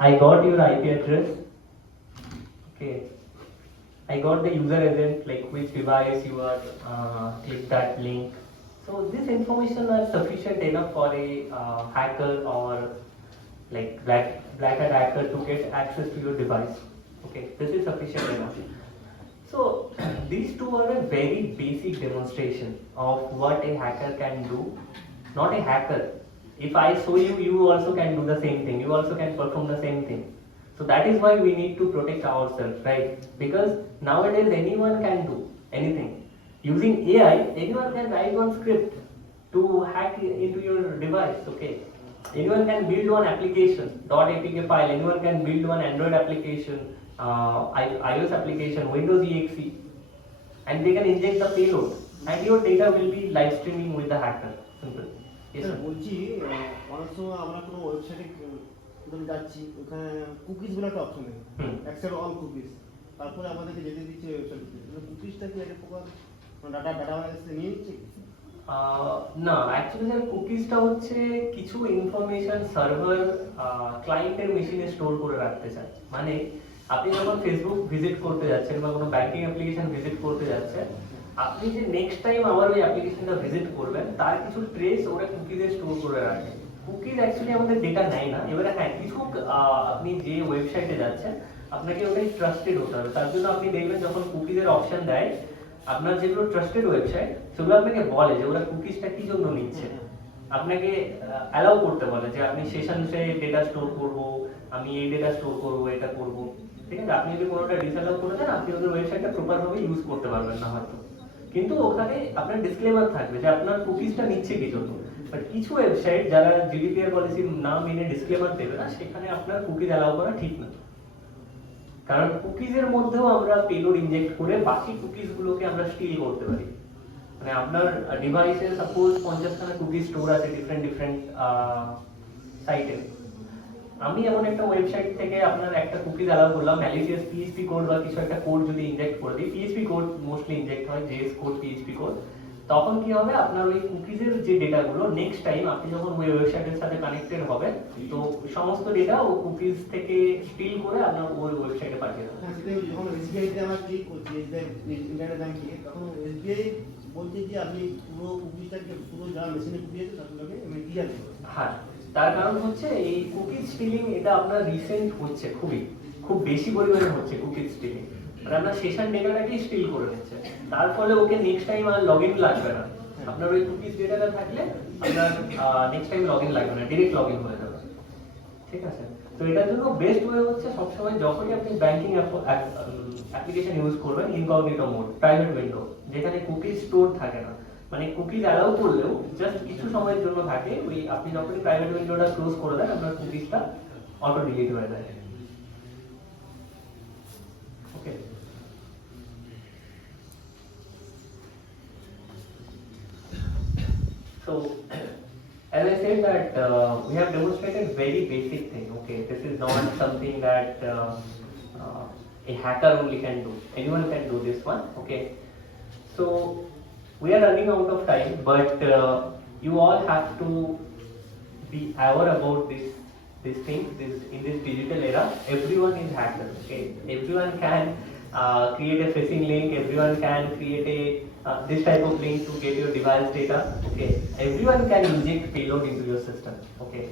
I got your IP address. Okay. I got the user agent, like which device you are click that link. So this information is sufficient enough for a hacker or like black hat hacker to get access to your device. Okay, this is sufficient enough. So these two are a very basic demonstration of what a hacker can do. Not a hacker. If I show you, you also can do the same thing. You also can perform the same thing. So that is why we need to protect ourselves, right? Because nowadays anyone can do anything. Using AI, anyone can write one script to hack into your device, okay? Anyone can build one application, .apk file. Anyone can build one Android application, iOS application, Windows exe, and they can inject the payload, and your data will be live streaming with the hacker. Simple. Yes, sir. বলছি অনেক সময় আমরা কোনো ওয়েবসাইটে ধরে যাচ্ছি, ওখানে cookies বলে একটা অপশন নেই, অ্যাকসেপ্ট অল কুকিজ, তারপরে আমাদেরকে যেতে দিচ্ছে ওয়েবসাইটে। কুকিজটা কি একটা প্রকার ডাটাবেস নিয়ে নিচ্ছে? না, অ্যাকচুয়ালি স্যার কুকিজটা হচ্ছে কিছু ইনফরমেশন সার্ভার ক্লায়েন্টের মেশিনে স্টোর করে রাখতে চায়। মানে আপনি যখন ফেসবুক ভিজিট করতে যাচ্ছেন বা কোনো ব্যাংকিং অ্যাপ্লিকেশন ভিজিট করতে যাচ্ছেন, আপনি যে নেক্সট টাইম আবার ওই অ্যাপ্লিকেশনটা ভিজিট করবেন তার কিছু ট্রেস ওরা কুকিজে স্টোর করে রাখে। কুকিজ অ্যাকচুয়ালি আমাদের ডেটা নেয় না। এবারে হ্যাঁ কিছু আপনি যে ওয়েবসাইটে যাচ্ছেন আপনাকে ওটাই ট্রাস্টেড হতে হবে। তার জন্য আপনি দেখবেন যখন কুকিজের অপশন দেয় আপনার যেগুলো ট্রাস্টেড ওয়েবসাইট সেগুলো আপনাকে বলে যে ওরা কুকিজটা কি জন্য নিচ্ছে। আপনাকে অ্যালাউ করতে বলে যে আপনি সেশনসে ডেটা স্টোর করব, আমি এই ডেটা স্টোর করব, এটা করব, ঠিক আছে। আপনি যদি কোনোটা ডিসঅ্যালাউ করে দেন আপনি ওদের ওয়েবসাইটটা প্রপারভাবে ইউজ করতে পারবেন না হয়তো, কিন্তু ওখানে আপনার ডিসক্লেমার থাকবে যে আপনার কুকিজটা নিচ্ছে কি জন্য। বাট কিছু ওয়েবসাইট যারা জিডিপিআর পলিসি না মেনে ডিসক্লেমার দেবে না সেখানে আপনার কুকিজ অ্যালাউ করা ঠিক না, কারণ কুকিজের মধ্যেও আমরা পেলোড ইনজেক্ট করে বাকি কুকিজ গুলোকে আমরা স্টিল করতে পারি। মানে আপনার ডিভাইসে সাপোজ 50খানা কুকি স্টোর আছে ডিফারেন্ট সাইটে, আমি এমন একটা ওয়েবসাইট থেকে আপনার একটা কুকিজ অ্যালাউ করলাম, ম্যালিসিয়াস পিএইচপি কোড বা কিছু একটা কোড যদি ইনজেক্ট করে দিই, পিএইচপি কোড মোস্টলি ইনজেক্ট হয়, জেএস কোড, পিএইচপি কোড, তখন কি হবে আপনার ওই কুকিজের যে ডেটাগুলো নেক্সট টাইম আপনি যখন ওই ওয়েবসাইটের সাথে কানেক্টেড হবেন তো সমস্ত ডেটা ও কুকিজ থেকে স্টিল করে আপনার ওই ওয়েবসাইটে পাঠিয়ে দেবে। হ্যাঁ, সেটাই যখন এসবিআই তে আমরা ক্লিক করছি, এসবিআই ইন্টারনেট ব্যাংকিং, তখন এসবিআই বলছে যে আপনি পুরো কুকিজটাকে পুরো যা মেশিনে কুকি আছে তাগুলোকে আমি ক্লিয়ার করব। হ্যাঁ, তার কারণ হচ্ছে এই কুকিজ স্টিলিং এটা আপনার রিসেন্ট হচ্ছে, খুব বেশি পরিমাণে হচ্ছে কুকিজ স্টিলিং। মানে আপনার সেশন ডেটাটাকে স্টিল করে নিচ্ছে, তার ফলে ওকে নেক্সট টাইম আর লগইন লাগবে না। আপনার ওই কুকিজ ডেটাটা থাকলে আপনার নেক্সট টাইম লগইন লাগবে না, ডাইরেক্ট লগইন হয়ে যাবে, ঠিক আছে। তো এটার জন্য বেস্ট ওয়ে হচ্ছে সবসময় যখনই আপনি ব্যাংকিং অ্যাপ্লিকেশন ইউজ করবেন ইনকগনিটো মোড, প্রাইভেট উইন্ডো, যেখানে কুকিজ স্টোর থাকে না, মানে কুকিজ অ্যালাউ করলেও জাস্ট কিছু সময়ের জন্য থাকে, ওই আপনি যখনই প্রাইভেট উইন্ডোটা ক্লোজ করে দেন আপনার কুকিজটা অটো ডিলিট হয়ে যায়। ওকে, so as I said that we have demonstrated very basic thing. Okay, this is not something that a hacker only can do, anyone can do this one. Okay, so we are running out of time, but you all have to be aware about this thing. In this digital era everyone is hacker. Okay, everyone can create a phishing link, everyone can create a this type of link to get your device data. Okay, everyone can inject payload into your system. Okay,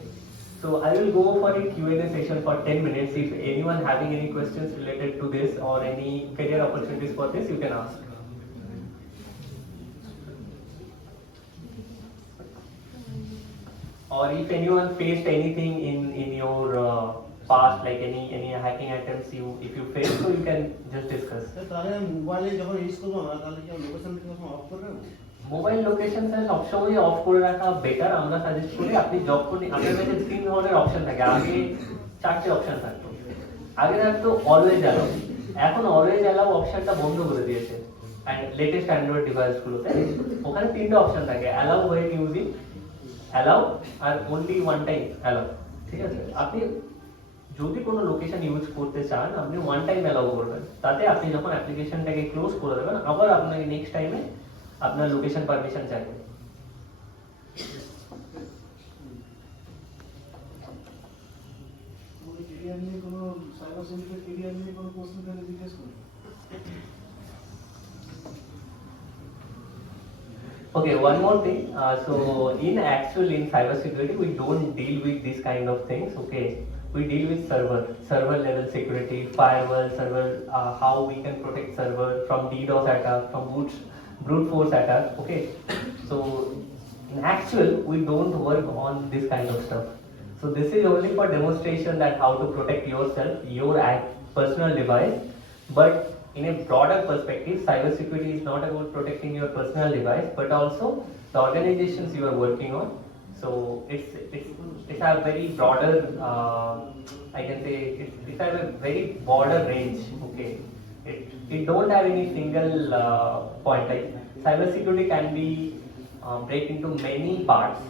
so I will go for a Q&A session for 10 minutes. If anyone having any questions related to this or any career opportunities for this, you can ask. Or if anyone faced anything in your past, like any hacking attempts if you faced, so you can just discuss. তাহলে মোবাইলে যখন use করব আমরা তাহলে কি location থেকে of করে রাখবো? মোবাইল লোকেশনটা সবসময় অফ করে রাখা বেটার। আমরা সাজেস্ট করি আপনি যখনই আপনার কাছে 3 ধরনের অপশন থাকে, আগে 4টে অপশন থাকতো, আগে থাকতো অলওয়েজ অ্যালাউ, এখন অলওয়েজ অ্যালাউ অপশনটা বন্ধ করে দিয়েছে লেটেস্ট অ্যান্ড্রয়েড ডিভাইসগুলোতে। ওখানে 3টে অপশন থাকে, অ্যালাউ হোয়েন ইউজিং, অ্যালাউ আর অনলি ওয়ান টাইম অ্যালাউ, ঠিক আছে। আপনি যদি কোনো লোকেশন ইউজ করতে চান আপনি ওয়ান টাইম অ্যালাউ করবেন, তাতে আপনি যখন অ্যাপ্লিকেশনটাকে ক্লোজ করে দেবেন আবার আপনাকে নেক্সট টাইমে আপনার লোকেশন পারমিশন চাইবে। Okay, one more thing. So in cybersecurity, we don't deal with this kind of things. Okay, we deal with server level security, firewall, server, how we can protect server from DDoS attack, from brute force attack. Okay, so in actual, we don't work on this kind of stuff. So this is only for demonstration that how to protect yourself, your personal device. But in a broader perspective, cybersecurity is not about protecting your personal device, but also the organizations you are working on. So it's a very broader, I can say it's a very broader range. Okay, it don't have any single point. Like cybersecurity can be break into many parts.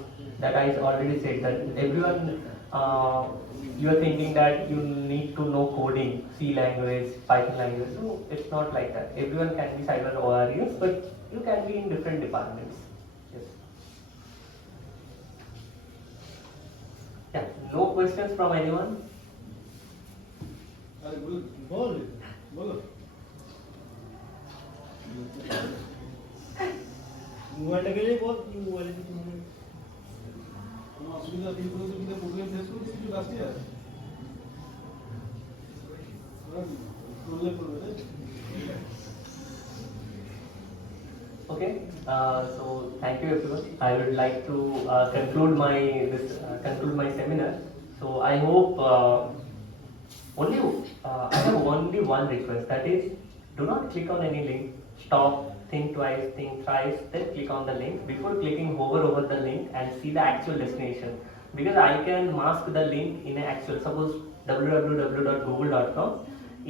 That I already said that everyone. You are thinking that you need to know coding, C language, Python language. So it's not like that. Everyone can be cyber warriors, but you can be in different departments. Yes. Yeah. No questions from anyone? বলো মোবাইলটা গেলেই বল কি মোবাইলে কিছু মনে কোনো অসুবিধা নেই বলতে কিন্তু প্রবলেম ফেস করতে কিছু বাকি আছে করলে করবে না Okay, so thank you everyone. I would like to conclude my seminar. So I hope I have only one request, that is, do not click on any link. Stop, think twice, think thrice, then click on the link. Before clicking, hover over the link and see the actual destination. Because I can mask the link in an actual, suppose www.google.com.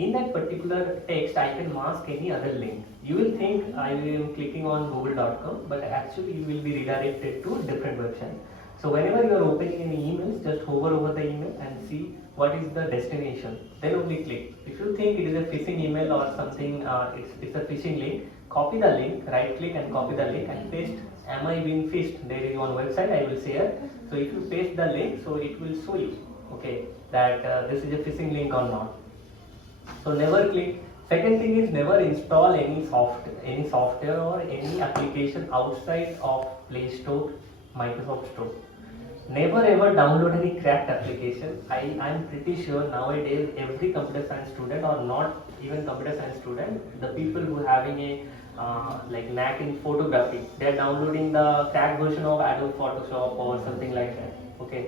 In that particular text, I can mask any other link. You will think I am clicking on google.com, but actually you will be redirected to a different website. So whenever you are opening any emails, just hover over the email and see what is the destination. Then only click. If you think it is a phishing email or something, it's a phishing link, copy the link, right click and copy the link and paste. Am I being phished? There is one website I will share. So if you paste the link, so it will show you, okay, that this is a phishing link or not. So never click. Second thing is, never install any software or any application outside of Play Store, Microsoft Store. Never ever download any cracked application. I'm pretty sure nowadays every computer science student, or not even computer science student, the people who having a like knack in photography, they are downloading the cracked version of Adobe Photoshop or something like that. Okay.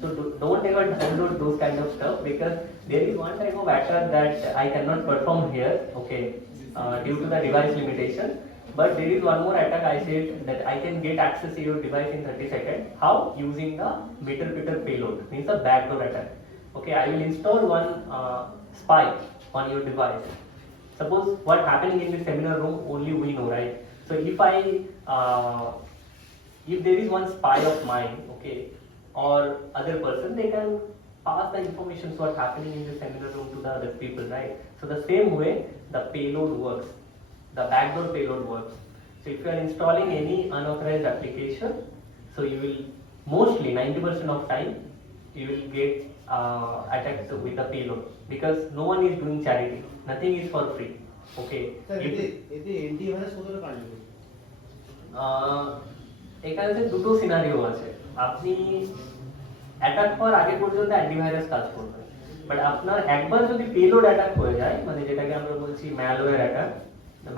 So don't ever download those kind of stuff, because there is one type of attack that I cannot perform here, okay, due to the device limitation. But there is one more attack I said that I can get access to your device in 30 seconds. How? Using the meter payload, means a backdoor attack. Okay, I will install one spy on your device. Suppose what happening in the seminar room, only we know, right? So if there is one spy of mine, okay, or other person, they can pass the information what's happening in the seminar room to the other people, right? So the same way the payload works, the backdoor payload works. So if you are installing any unauthorized application, so you will mostly 90% of time you will get attacked with the payload, because no one is doing charity, nothing is for free, okay. এতে antivirus কতটা কার্যকরী? এখানে দুটো scenario আছে। আপনি attack হওয়ার আগে পর্যন্ত অ্যান্টিভাইরাস কাজ করবে, বাট আপনার একবার যদি পেলোড অ্যাটাক হয়ে যায়, মানে যেটাকে আমরা বলছি ম্যালওয়্যার অ্যাটাক,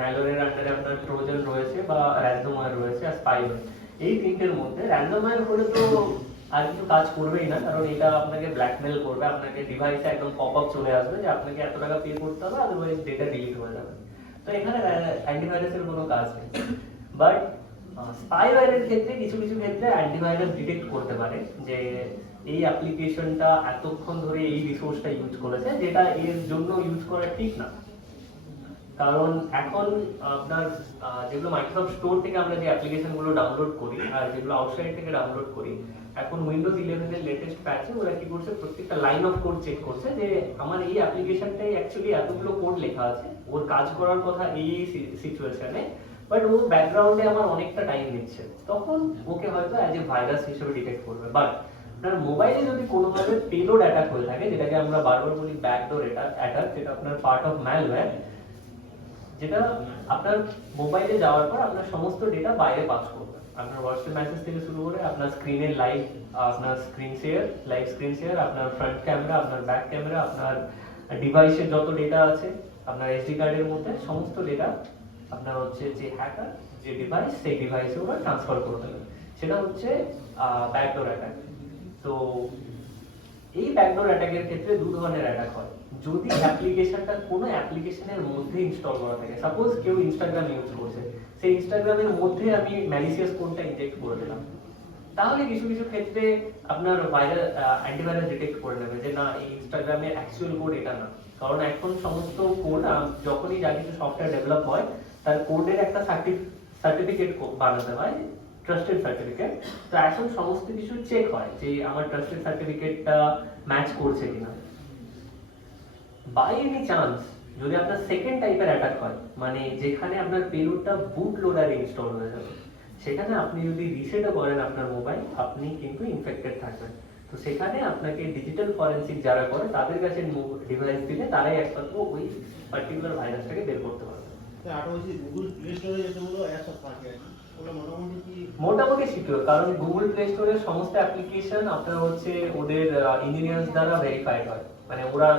ম্যালওয়্যারের আন্ডারে আপনার ট্রোজান রয়েছে বা র্যানসমওয়্যার রয়েছে আর স্পাইওয়্যার, এই তিনটের মধ্যে র্যানসমওয়্যার হলে তো আর কিছু কাজ করবেই না, কারণ এটা আপনাকে ব্ল্যাকমেল করবে, আপনাকে ডিভাইসে একদম পপ আপ চলে আসবে যে আপনাকে এত টাকা পে করতে হবে, আদারওয়াইজ ডেটা ডিলিট হয়ে যাবে। তো এখানে অ্যান্টিভাইরাসের কোনো কাজ নেই। বাট স্পাইওয়্যারের ক্ষেত্রে কিছু ক্ষেত্রে অ্যান্টিভাইরাস ডিটেক্ট করতে পারে যে এই অ্যাপ্লিকেশনটা এতক্ষণ ধরে এই রিসোর্সটা ইউজ করেছে, যেটা এর জন্য ইউজ করা ঠিক না। কারণ এখন আপনার যেগুলো মাইক্রোসফট স্টোর থেকে আমরা যে অ্যাপ্লিকেশনগুলো ডাউনলোড করি আর যেগুলো আউটসাইড থেকে ডাউনলোড করি, এখন উইন্ডোজ 11 এর লেটেস্ট প্যাচে ওরা কি করছে, প্রত্যেকটা লাইন অফ কোড চেক করছে যে আমার এই অ্যাপ্লিকেশনটাই অ্যাকচুয়ালি এতগুলো কোড লেখা আছে, ওর কাজ করার কথা এই সিচুয়েশনে, বাট ও ব্যাকগ্রাউন্ডে আমার অনেকটা টাইম নিচ্ছে, তখন ওকে হয়তো অ্যাজ এ ভাইরাস হিসেবে ডিটেক্ট করবে। বাট আপনার মোবাইলে যদি কোনোভাবে পেলোড অ্যাটাক হয়ে থাকে, যেটাকে আমরা বারবার বলি ব্যাকডোর অ্যাটাক, যেটা আপনার পার্ট অফ ম্যালওয়্যার, যেটা আপনার মোবাইলে যাওয়ার পর আপনার সমস্ত ডেটা বাইরে পাস করবে, আপনার হোয়াটসঅ্যাপ মেসেজ থেকে শুরু করে আপনার স্ক্রিনের লাইভ স্ক্রিন শেয়ার, আপনার ফ্রন্ট ক্যামেরা, আপনার ব্যাক ক্যামেরা, আপনার ডিভাইসের যত ডেটা আছে আপনার এসডি কার্ডের মধ্যে, সমস্ত ডেটা আপনার হচ্ছে যে হ্যাকার যে ডিভাইস, সেই ডিভাইসে ওরা ট্রান্সফার করে দেবে, সেটা হচ্ছে ব্যাকডোর অ্যাটাক। তো এই ব্যাকডোর অ্যাটাকের ক্ষেত্রে দু ধরনের অ্যাটাক হয়। যদি অ্যাপ্লিকেশনটা কোনো অ্যাপ্লিকেশনের মধ্যে ইনস্টল করা থাকে, সাপোজ কেউ ইনস্টাগ্রাম ইউজ করছে, সেই ইনস্টাগ্রামের মধ্যে আমি ম্যালিসিয়াস কোডটা ইনজেক্ট করে দিলাম, তাহলে কিছু ক্ষেত্রে আপনার অ্যান্টিভাইরাস ডিটেক্ট করে নেবে যে না, এই ইনস্টাগ্রামের অ্যাকচুয়াল কোড এটা না। কারণ এখন সমস্ত কোড, যখনই যা কিছু সফটওয়্যার ডেভেলপ হয়, তার কোডের একটা সার্টিফিকেট বানাতে হয়, ট্রাস্টেড সার্টিফিকেট। তো এখন সমস্ত কিছু চেক হয় যে আমার ট্রাস্টেড সার্টিফিকেটটা ম্যাচ করছে কিনা। বাই এনি চান্স যদি আপনার সেকেন্ড টাইপের অ্যাটাক হয়, মানে যেখানে আপনার পেলোডটা বুট লোডারে ইনস্টল হয়ে যাবে, সেখানে আপনি যদি রিসেটও করেন আপনার মোবাইল, আপনি কিন্তু ইনফেক্টেড থাকবেন। তো সেখানে আপনাকে ডিজিটাল ফরেনসিক যারা করে তাদের কাছে ডিভাইস দিলে তারাই একমাত্র ওই পার্টিকুলার ভাইরাসটাকে বের করতে পারবে। আর বলছি গুগল প্লে স্টোরে যেগুলো অ্যাপস থাকে ওগুলো মোটামুটি কি মোটামুটি সিকিউর, কারণ গুগল প্লে স্টোরের সমস্ত অ্যাপ্লিকেশন আপনার হচ্ছে ওদের ইঞ্জিনিয়ার্স দ্বারা ভেরিফাইড হয়, মানে ওরা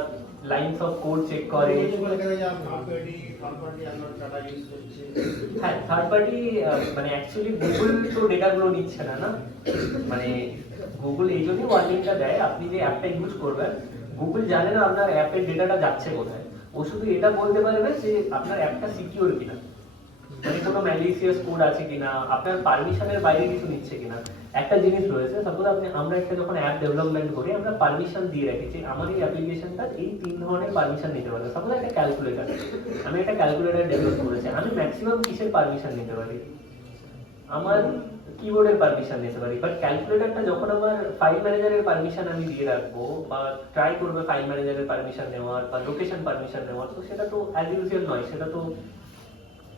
লাইনস অফ কোড চেক করে। হ্যাঁ, থার্ড পার্টি মানে অ্যাকচুয়ালি গুগল তো ডেটাগুলো নিচ্ছে না, না মানে গুগল এই জন্যই ওয়ার্নিংটা দেয়, আপনি যে অ্যাপটা ইউজ করবেন গুগল জানে না আপনার অ্যাপের ডেটাটা যাচ্ছে কোথায়, ও শুধু এটা বলতে পারবে যে আপনার অ্যাপটা সিকিউর কিনা, মানে কোনো ম্যালিসিয়াস কোড আছে কিনা, আপনার পারমিশনের বাইরে কিছু নিচ্ছে কিনা। একটা জিনিস রয়েছে, সাপোজ আমরা একটা যখন অ্যাপ ডেভেলপমেন্ট করি আমরা পারমিশন দিয়ে রাখি যে আমার এই অ্যাপ্লিকেশনটা এই 3 ধরনের পারমিশন নিতে পারে। সাপোজ একটা ক্যালকুলেটর, আমি একটা ক্যালকুলেটর ডেভেলপ করেছি, আমি ম্যাক্সিমাম কিসের পারমিশন নিতে পারি, আমার কিবোর্ডের পারমিশন নিতে পারি, বাট ক্যালকুলেটরটা যখন আমার ফাইল ম্যানেজারের পারমিশন আমি দিয়ে রাখবো বা ট্রাই করবে ফাইল ম্যানেজারের পারমিশন নেওয়ার বা লোকেশন পারমিশন নেওয়ার, তো সেটা তো অ্যাজ ইউজুয়াল নয়, সেটা তো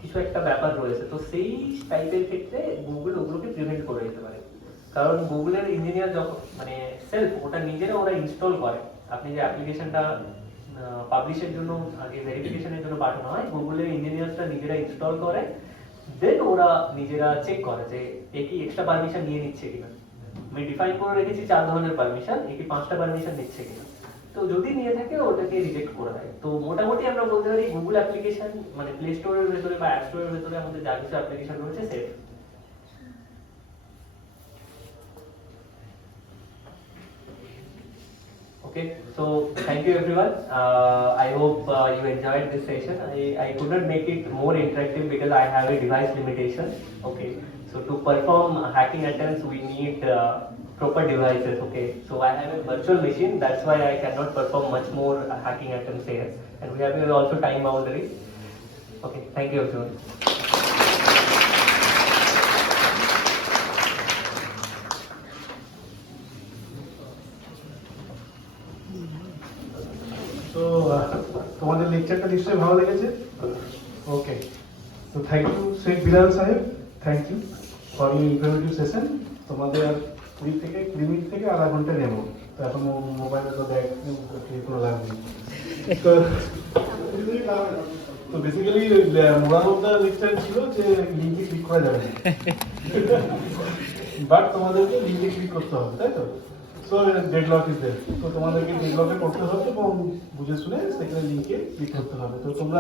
কিছু একটা ব্যাপার রয়েছে। তো সেই টাইপের ক্ষেত্রে গুগল ওগুলোকে প্রিভেন্ট করে দিতে পারে, কারণ গুগলের ইঞ্জিনিয়ার যখন মানে সেলফ ওটা নিজেরা ওরা ইনস্টল করে, আপনি যে অ্যাপ্লিকেশনটা পাবলিশের জন্য আগে ভেরিফিকেশনের জন্য পাঠানো হয়, গুগলের ইঞ্জিনিয়ারসরা নিজেরা ইনস্টল করে, দেন ওরা নিজেরা চেক করে যে এ কি এক্সট্রা পারমিশন নিয়ে নিচ্ছে কিনা। আমি ডিফাইন করে রেখেছি 4 ধরনের পারমিশন, এ কি 5টা পারমিশন নিচ্ছে কিনা, তো যদি নিয়ে থাকে ওটাকে রিজেক্ট করে দেয়। তো মোটামুটি আমরা বলতে পারি গুগল অ্যাপ্লিকেশন মানে প্লে স্টোরের ভেতরে বা অ্যাপ স্টোরের ভেতরে আমাদের যা কিছু অ্যাপ্লিকেশন রয়েছে safe. Okay, so thank you everyone. I hope you enjoyed this session. I could not make it more interactive because I have a device limitation. Okay, so to perform hacking attempts we need proper devices. Okay, so I have a virtual machine, that's why I cannot perform much more hacking attempts here, and we have also time boundary. Okay, thank you everyone. তো তোমাদের লেকচারটা নিশ্চয়ই ভালো লেগেছে। ওকে, তো thank you Sheikh Bilal সাহেব, thank you for your informative session. তোমাদের 20 minute থেকে আধা ঘন্টা নেব, তো এখন মোবাইলে তো দেখ কোনো লাভ নেই। তো basically moral of the lecture ছিল যে লিঙ্কে ক্লিক করা যাবে না, বাট তোমাদেরকে লিঙ্কে ক্লিক করতে হবে, তাই তো? সো ডেডলক ইজ দেয়ার, তো তোমাদেরকে ডেডলকে করতে হবে এবং বুঝে শুনে সেখানে লিঙ্কে ক্লিক করতে হবে। তো তোমরা